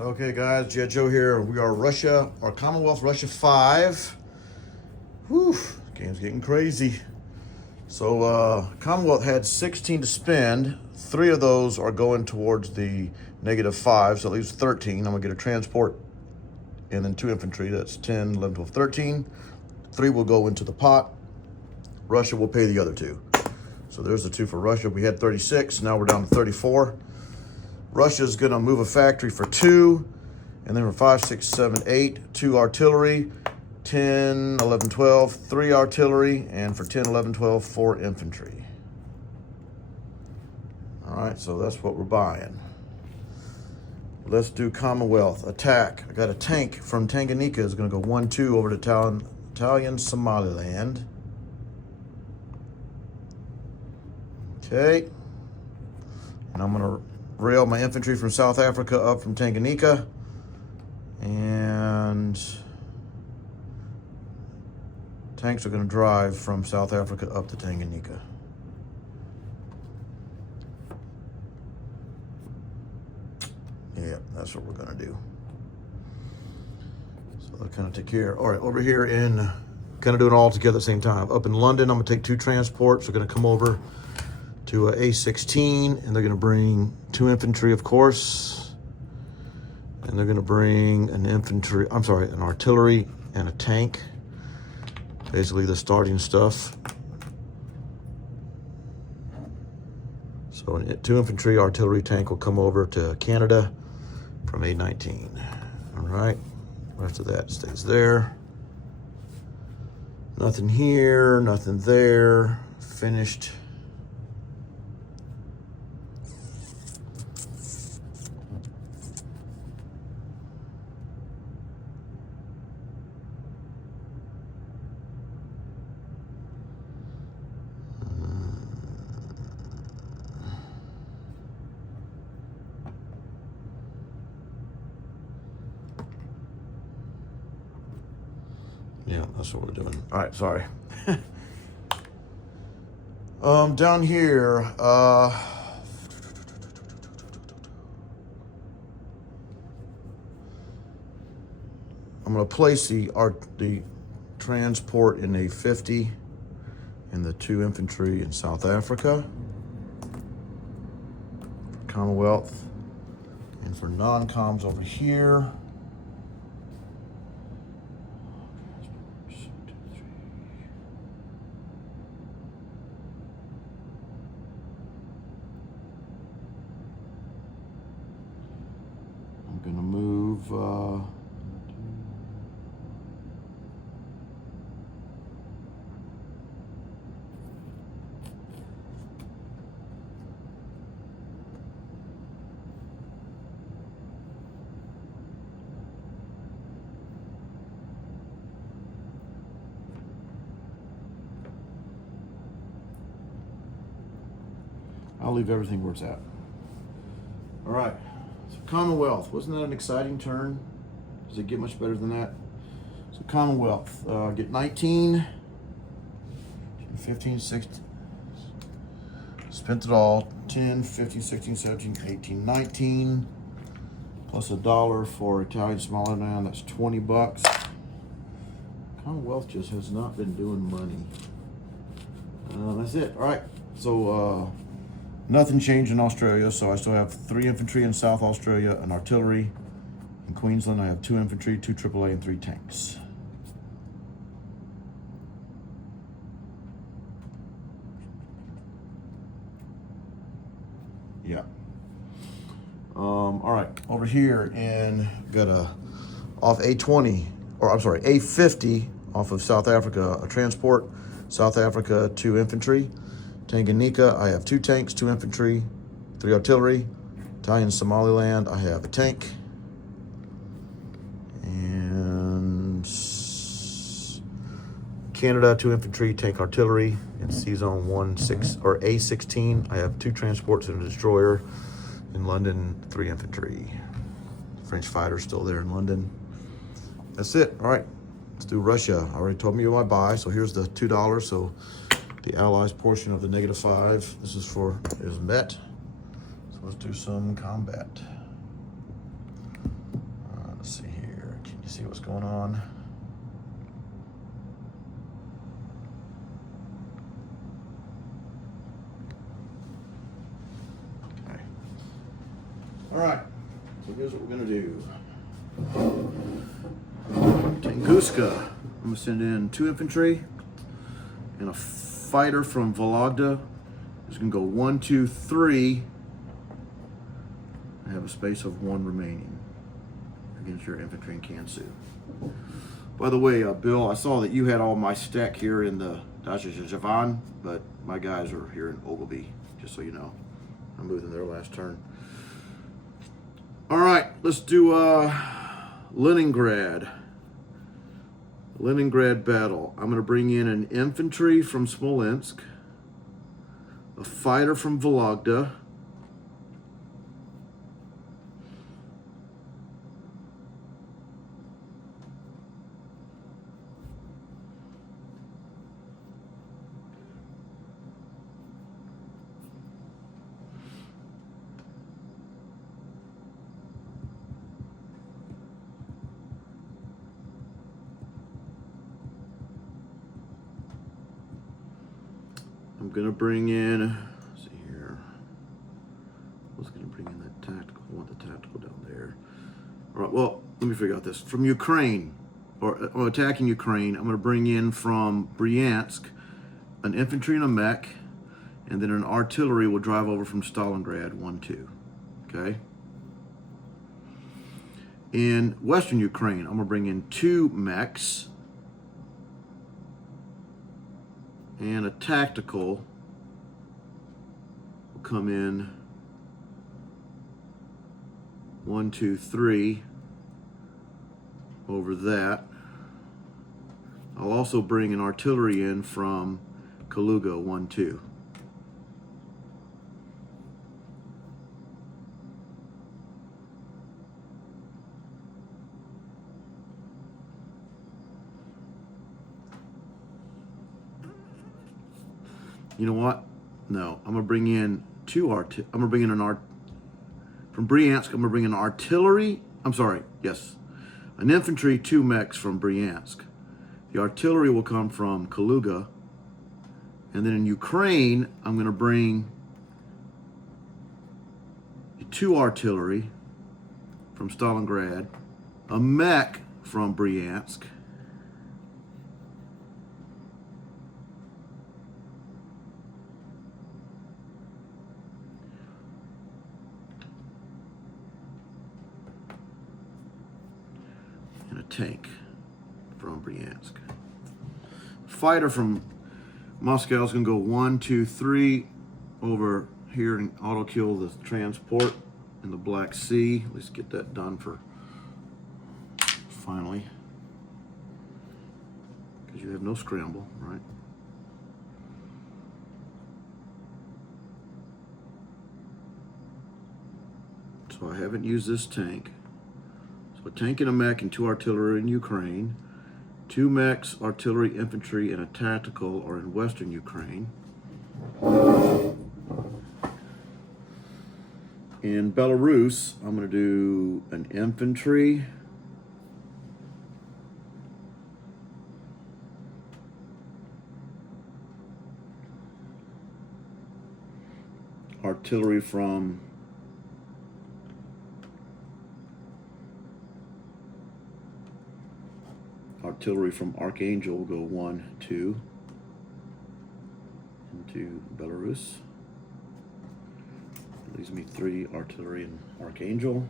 Okay, guys, Jet Joe here. We are Russia, or Commonwealth Russia 5. Whew, game's getting crazy. So, Commonwealth had 16 to spend. 3 of those are going towards the -5, so that leaves 13. I'm gonna get a transport and then 2 infantry. That's 10, 11, 12, 13. 3 will go into the pot. Russia will pay the other 2. So there's the 2 for Russia. We had 36, now we're down to 34. Russia's gonna move a factory for 2, and then for 5, 6, 7, 8, 2 artillery, 10, 11, 12, 3 artillery, and for 10, 11, 12, 4 infantry. All right, so that's what we're buying. Let's do Commonwealth. Attack. I got a tank from Tanganyika. It's gonna go 1-2 over to Italian Somaliland. Okay. And I'm gonna rail my infantry from South Africa up from Tanganyika, and tanks are going to drive from South Africa up to Tanganyika. Yeah, that's what we're going to do. So I'll kind of take care. All right, over here in, kind of doing it all together at the same time. Up in London, I'm going to take 2 transports. We're going to come over to A16, and they're going to bring 2 infantry, of course, and they're going to bring an artillery and a tank, basically the starting stuff. So 2 infantry, artillery, tank will come over to Canada from A19. All right, the rest of that stays there. Nothing here, nothing there, finished. Yeah, that's what we're doing. All right, sorry. Down here, I'm gonna place the transport in A50 and the 2 infantry in South Africa for Commonwealth, and for non-coms over here. I'm gonna move I'll leave everything where it's at. All right, so Commonwealth, wasn't that an exciting turn? Does it get much better than that? So Commonwealth, get 19, 15, 16, spent it all, 10, 15, 16, 17, 18, 19, plus $1 for Italian Somaliland, that's 20 bucks. Commonwealth just has not been doing money. That's it, all right, so nothing changed in Australia, so I still have 3 infantry in South Australia, an artillery. In Queensland, I have 2 infantry, 2 AAA, and 3 tanks. Yeah. All right, over here, and got off A20, or I'm sorry, A50 off of South Africa, a transport. South Africa, 2 infantry. Tanganyika, I have 2 tanks, 2 infantry, 3 artillery. Italian Somaliland, I have a tank. And Canada, 2 infantry, tank, artillery. In C-Zone A16, I have 2 transports and a destroyer. In London, 3 infantry. French fighters still there in London. That's it. All right, let's do Russia. I already told me what I buy, so here's the $2. So the Allies portion of the -5. This is met. So let's do some combat. Let's see here. Can you see what's going on? Okay. All right. So here's what we're gonna do. Tunguska. I'm gonna send in 2 infantry and a fighter from Vologda. It's gonna go 1, 2, 3. I have a space of 1 remaining against your infantry in Kansu. By the way, Bill, I saw that you had all my stack here in the Javan, but my guys are here in Ogilvy, just so you know. I moved in their last turn. All right, let's do Leningrad. Leningrad battle. I'm going to bring in an infantry from Smolensk, a fighter from Vologda, I'm going to bring in, let's see here, I was going to bring in that tactical, I want the tactical down there. All right, well, let me figure out this. From Ukraine, or attacking Ukraine, I'm going to bring in from Bryansk an infantry and a mech, and then an artillery will drive over from Stalingrad, 1, 2, okay? In Western Ukraine, I'm going to bring in 2 mechs, and a tactical will come in 1, 2, 3 over that. I'll also bring an artillery in from Kaluga, 1, 2. You know what? No, I'm gonna bring in from Bryansk. I'm gonna bring in artillery. I'm sorry. Yes, an infantry, 2 mechs from Bryansk. The artillery will come from Kaluga, and then in Ukraine, I'm gonna bring 2 artillery from Stalingrad, a mech from Bryansk, and a tank from Bryansk. Fighter from Moscow is going to go 1, 2, 3 over here and auto kill the transport in the Black Sea. Let's get that done for finally, because you have no scramble, right? So I haven't used this tank. So a tank and a mech and 2 artillery in Ukraine. 2 mechs, artillery, infantry, and a tactical are in Western Ukraine. In Belarus, I'm going to do an infantry, artillery from Archangel will go 1, 2 into Belarus. Leaves me 3 artillery in Archangel.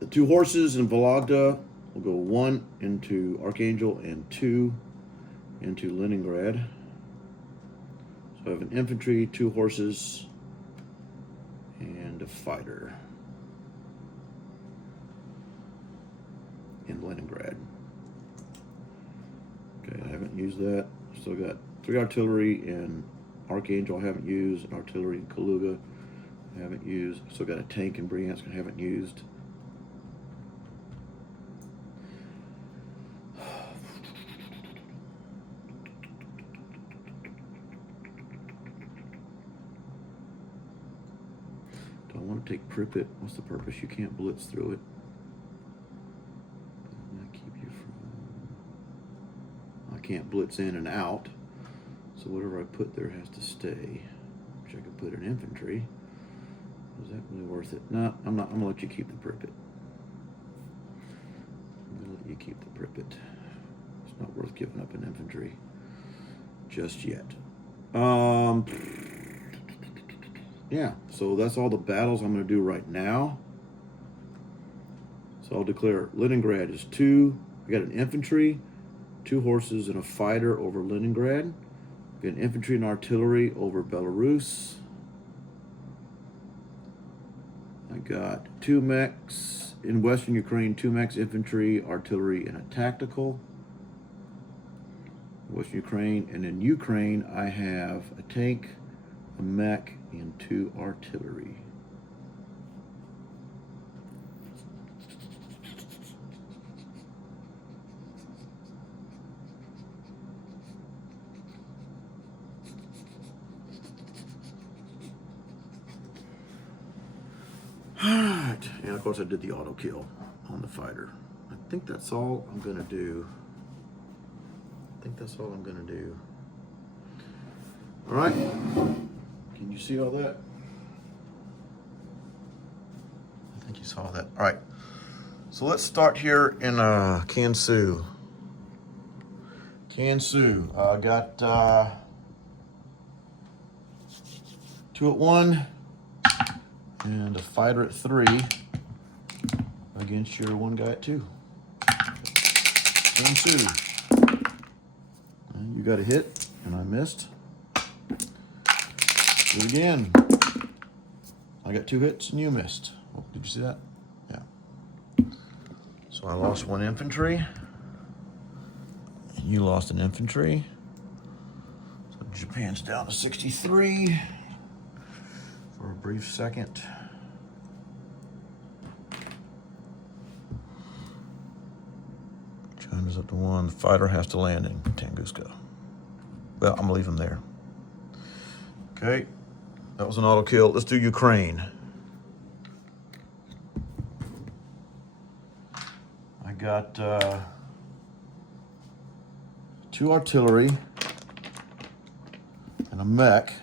The 2 horses in Vologda will go 1 into Archangel and 2 into Leningrad. So I have an infantry, 2 horses, and a fighter in Leningrad. Okay, I haven't used that. Still got 3 artillery in Archangel I haven't used, and artillery in Kaluga I haven't used. Still got a tank in Bryansk I haven't used. Do I want to take Pripyat? What's the purpose? You can't blitz through it. I can't blitz in and out, so whatever I put there has to stay. Which I could put in infantry. Is that really worth it? No, I'm not. I'm gonna let you keep the Pripyat. I'm gonna let you keep the Pripyat. It's not worth giving up an infantry just yet. Yeah. So that's all the battles I'm gonna do right now. So I'll declare Leningrad is 2. I got an infantry, 2 horses, and a fighter over Leningrad. Got an infantry and artillery over Belarus. I got 2 mechs in Western Ukraine, 2 mechs, infantry, artillery, and a tactical. Western Ukraine, and in Ukraine, I have a tank, a mech, and 2 artillery. Alright, and of course I did the auto kill on the fighter. I think that's all I'm gonna do. Alright, can you see all that? I think you saw that. Alright, so let's start here in Kansu. I got 2 at 1. And a fighter at 3 against your 1 guy at 2. Kansu. You got a hit, and I missed. Do it again. I got 2 hits, and you missed. Oh, did you see that? Yeah. So I lost 1 infantry. And you lost an infantry. So Japan's down to 63. For a brief second. China's up to 1. The fighter has to land in Tunguska. Well, I'm gonna leave him there. Okay, that was an auto kill. Let's do Ukraine. I got 2 artillery and a mech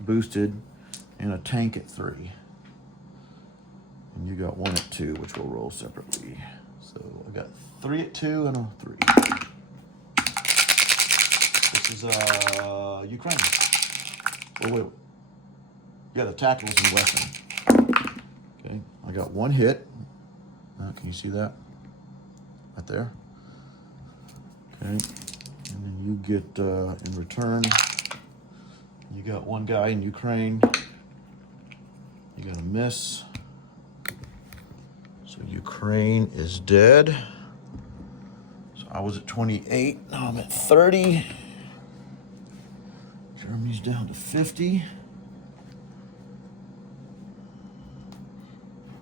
boosted, and a tank at 3. And you got 1 at 2, which we'll roll separately. So I got 3 at 2 and a 3. This is Ukraine. Oh, wait. Yeah, the tacticals in Western. Okay, I got 1 hit. Can you see that? Right there. Okay, and then you get, in return, you got 1 guy in Ukraine. You got a miss. So Ukraine is dead. So I was at 28. Now I'm at 30. Germany's down to 50.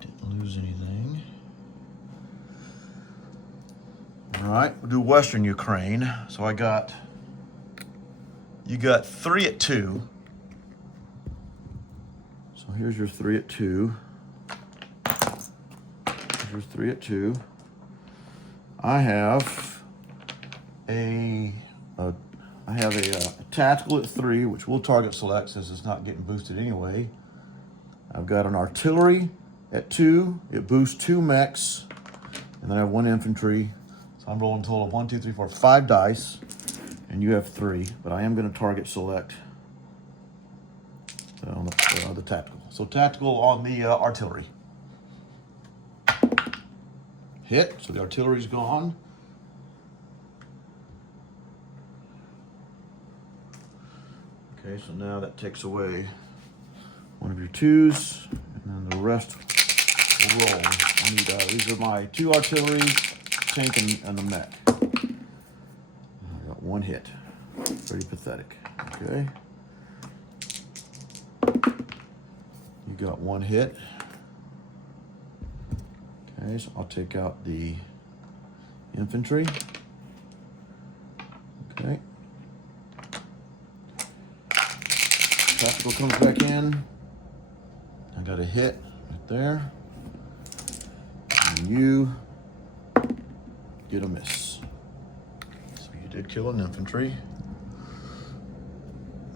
Didn't lose anything. All right, we'll do Western Ukraine. So you got 3 at 2. So here's your 3 at 2. Here's your 3 at 2. I have a tactical at 3, which we'll target select since it's not getting boosted anyway. I've got an artillery at 2. It boosts 2 mechs, and then I have 1 infantry. So I'm rolling a total of 1, 2, 3, 4, 5 dice, and you have 3. But I am going to target select on the tactical. So tactical on the artillery. Hit. So the artillery's gone. Okay, so now that takes away 1 of your 2s, and then the rest will roll. I need these are my 2 artillery, tank, and the mech. I got one hit. Pretty pathetic. Okay. You got one hit. Okay, so I'll take out the infantry. Okay. Tactical comes back in. I got a hit right there. And you get a miss. So you did kill an infantry.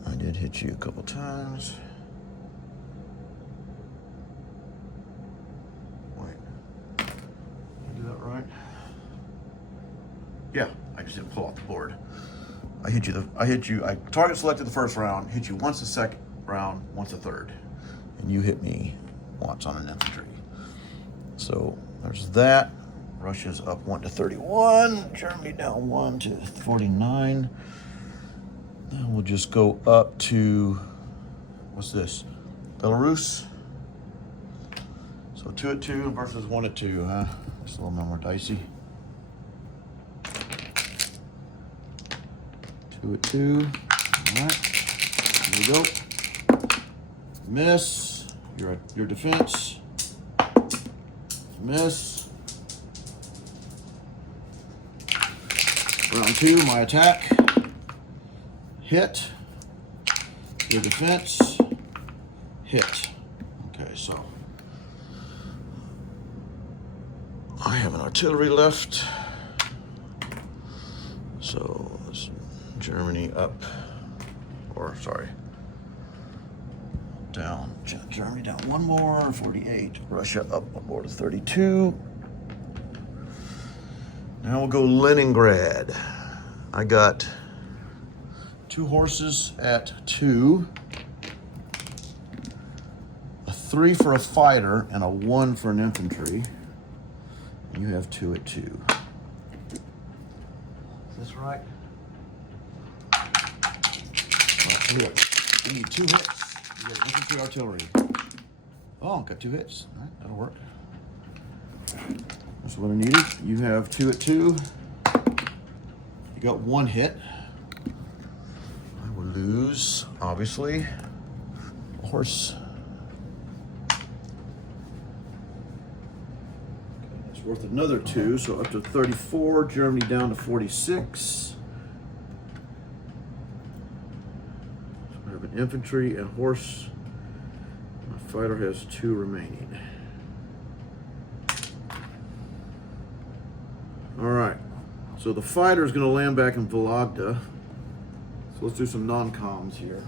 I did hit you a couple times. Wait. Did I do that right? Yeah, I just didn't pull off the board. I target selected the first round, hit you once the second round, once the third. And you hit me once on an infantry. So there's that. Russia's up 1-31. Germany down 1-49. Then we'll just go up to, what's this? Belarus. So 2-2 versus 1-2, huh? It's a little more dicey. 2-2. All right. Here we go. Miss. Your defense. Miss. Round 2, my attack. Hit. Your defense. Hit. Okay, so I have an artillery left. So Germany up, or sorry, down. Germany down one more, 48. Russia up one more to 32. Now we'll go Leningrad. I got 2 horses at 2, a 3 for a fighter, and a 1 for an infantry. And you have 2 at 2. Is this right? Look, you need 2 hits. You got infantry, artillery. Oh, got 2 hits. All right, that'll work. That's what I needed. You have 2 at 2. You got 1 hit. I will lose, obviously. A horse. Okay, that's worth another 2, so up to 34. Germany down to 46. Infantry and horse. My fighter has 2 remaining. All right, so the fighter is going to land back in Vologda. So let's do some non-coms here.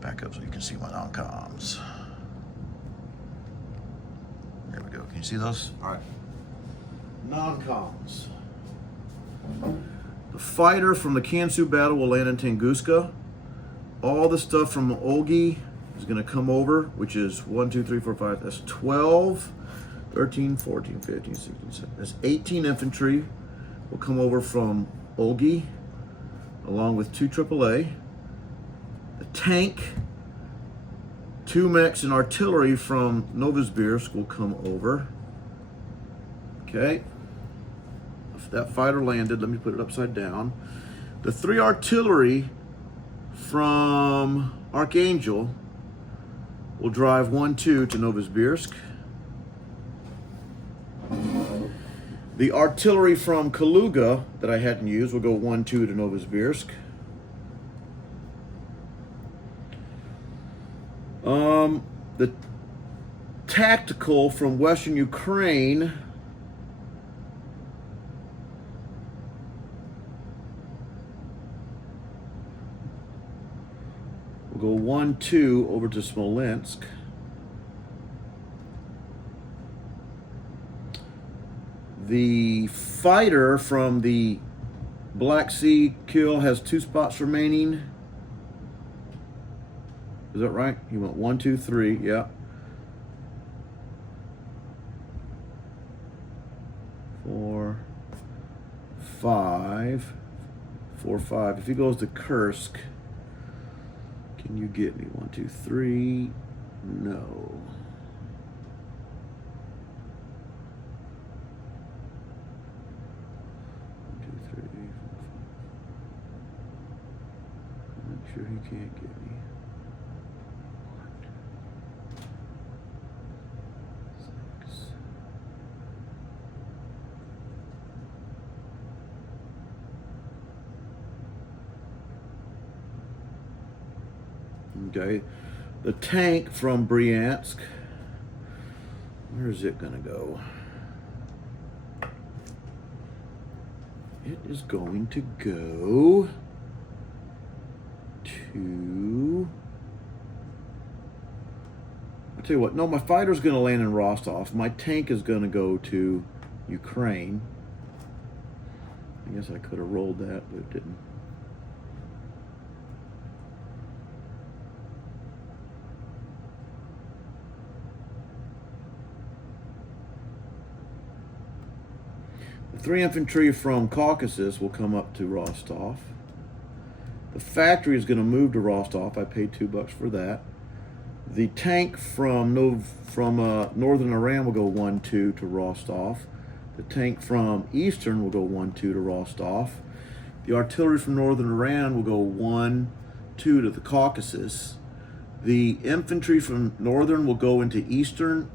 Back up so you can see my non-coms. There we go. Can you see those? All right. Non-coms. The fighter from the Kansu battle will land in Tunguska. All the stuff from Olgi is going to come over, which is 1, 2, 3, 4, 5. That's 12, 13, 14, 15, 16, 17. That's 18 infantry will come over from Olgi, along with 2 AAA. The tank, 2 mechs and artillery from Novosibirsk will come over. Okay. That fighter landed. Let me put it upside down. The 3 artillery from Archangel will drive 1-2 to Novosibirsk. The artillery from Kaluga that I hadn't used will go 1-2 to Novosibirsk. The tactical from Western Ukraine will go 1-2 over to Smolensk. The fighter from the Black Sea kill has 2 spots remaining. Is that right? He went 1, 2, 3. Yeah. 4, 5. 4, 5. If he goes to Kursk, can you get me? 1, 2, 3. No. sure he can't get me. Okay, the tank from Bryansk, where is it gonna go? It is going to go to, I'll tell you what, no, my fighter's gonna land in Rostov. My tank is gonna go to Ukraine. I guess I could have rolled that, but it didn't. The 3 infantry from Caucasus will come up to Rostov. The factory is going to move to Rostov. I paid $2 for that. The tank from northern Iran will go 1-2 to Rostov. The tank from eastern will go 1-2 to Rostov. The artillery from northern Iran will go 1-2 to the Caucasus. The infantry from northern will go into eastern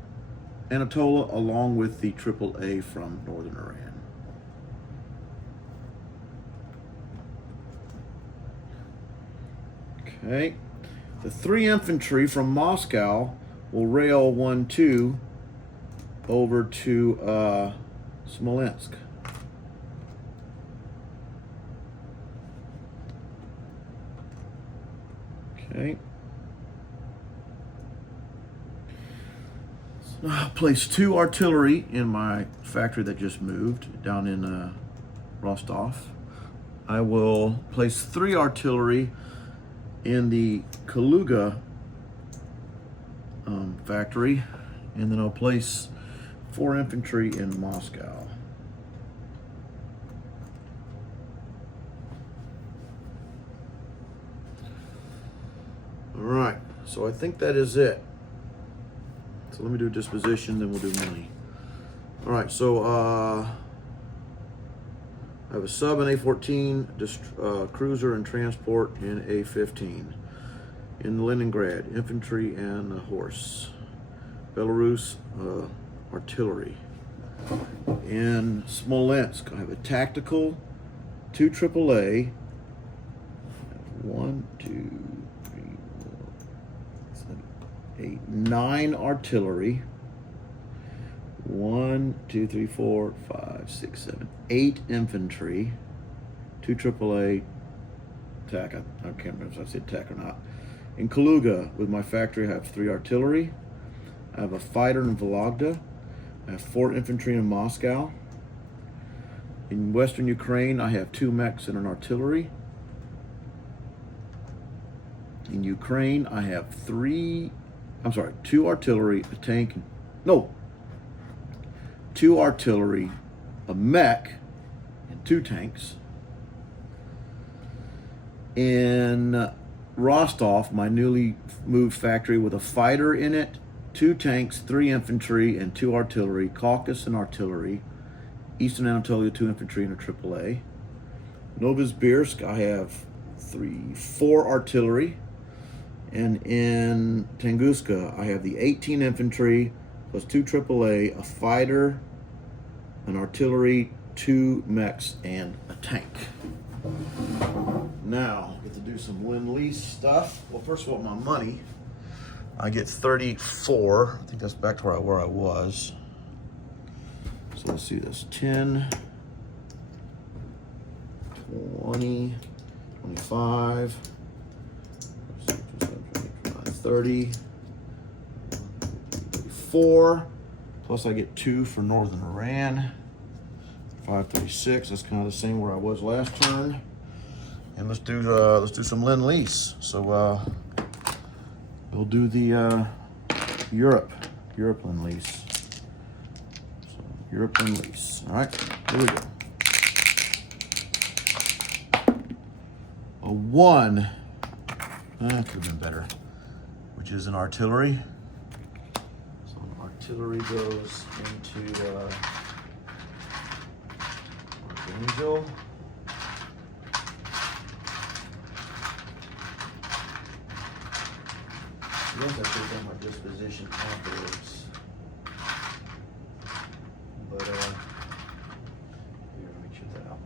Anatolia along with the AAA from northern Iran. Okay, the 3 infantry from Moscow will rail 1-2 over to Smolensk. Okay. So I'll place 2 artillery in my factory that just moved down in Rostov. I will place 3 artillery in the Kaluga factory, and then I'll place 4 infantry in Moscow. All right, so I think that is it. So let me do disposition, then we'll do money. All right, so I have a sub and A-14, cruiser and transport in A-15. In Leningrad, infantry and a horse. Belarus, artillery. In Smolensk, I have a tactical, 2 AAA, 1, 2, 3, 4, 7, 8, 9 artillery. 1, 2, 3, 4, 5, 6, 7, 8 infantry, 2 AAA, TAC. I can't remember if I said TAC or not. In Kaluga, with my factory, I have 3 artillery. I have a fighter in Vologda. I have 4 infantry in Moscow. In western Ukraine, I have 2 mechs and an artillery. In Ukraine, I have 2 artillery, a tank, 2 artillery, a mech, and 2 tanks. In Rostov, my newly moved factory with a fighter in it, 2 tanks, 3 infantry, and 2 artillery, Caucasus and artillery. Eastern Anatolia, 2 infantry and a AAA. Novosibirsk, I have 4 artillery. And in Tunguska, I have the 18 infantry plus 2 AAA, a fighter, an artillery, 2 mechs, and a tank. Now, I get to do some win-lease stuff. Well, first of all, my money, I get 34. I think that's back to where I was. So let's see this. 10, 20, 25, 30, 34. Plus I get 2 for northern Iran. 536. That's kind of the same where I was last turn. And let's do some Lend-Lease. So we'll do the Europe Lend-Lease. So Europe Lend-Lease. All right, here we go. A 1. That could have been better. Which is an artillery. So artillery goes into Archangel. guess I should have done my disposition afterwards. But, here, let me check that out.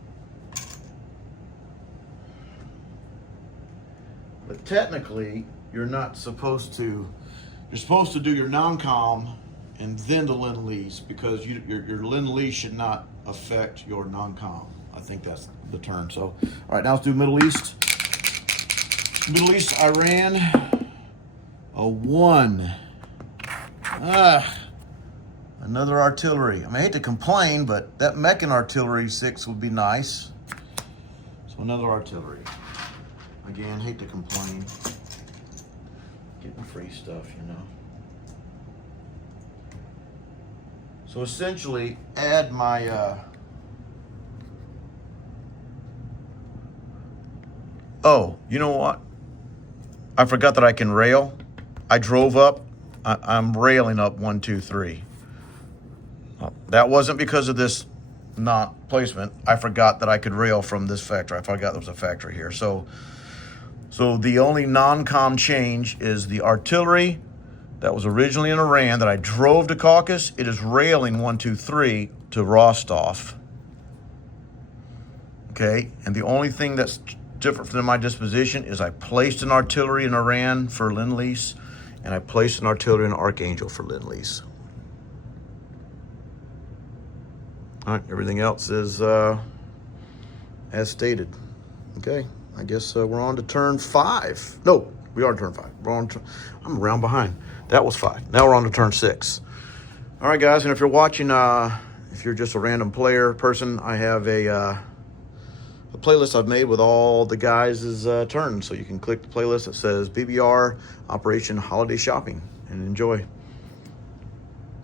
But technically, you're not supposed to, you're supposed to do your non-com and then the Lend-Lease, because your Lend-Lease should not affect your non-com. I think that's the term. So, all right, now let's do Middle East. Middle East, I ran a 1. Another artillery. I mean, I hate to complain, but that Meccan artillery 6 would be nice. So another artillery. Again, hate to complain. Getting free stuff, you know. So essentially, add my, oh, you know what? I forgot that I can rail. I drove up. I'm railing up 1, 2, 3. That wasn't because of this not placement. I forgot that I could rail from this factory. I forgot there was a factory here. So the only non-com change is the artillery that was originally in Iran that I drove to Caucasus. It is railing 1, 2, 3 to Rostov. Okay, and the only thing that's different from my disposition is I placed an artillery in Iran for Lend-Lease, and I placed an artillery in Archangel for Lend-Lease. All right, everything else is as stated. Okay, I guess we're on to turn 5. No, we are on turn 5. We're on. I'm around behind. That was 5. Now we're on to turn 6. All right, guys, and if you're watching, if you're just a random player person, I have a playlist I've made with all the guys' turns. So you can click the playlist that says BBR Operation Holiday Shopping and enjoy.